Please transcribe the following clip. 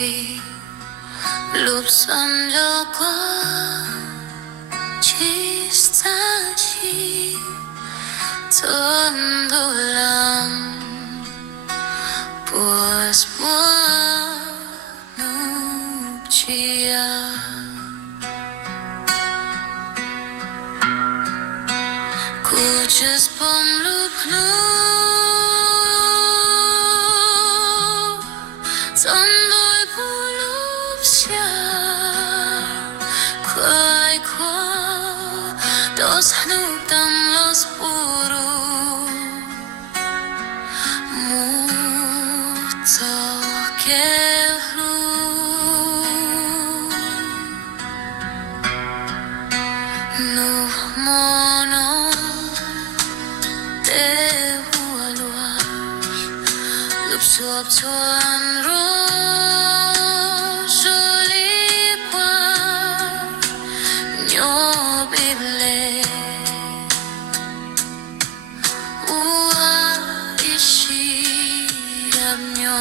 phi lúc xuân cho qua chỉ xa chi tuần thu lăng pues mua nupcia Kuchas pamlup nu Tandoy pulup sia Quay qua Dos hanuk tan los puru Muto kelu Nu mono Suap tuan rosoli par nyobile ua ishi amnyo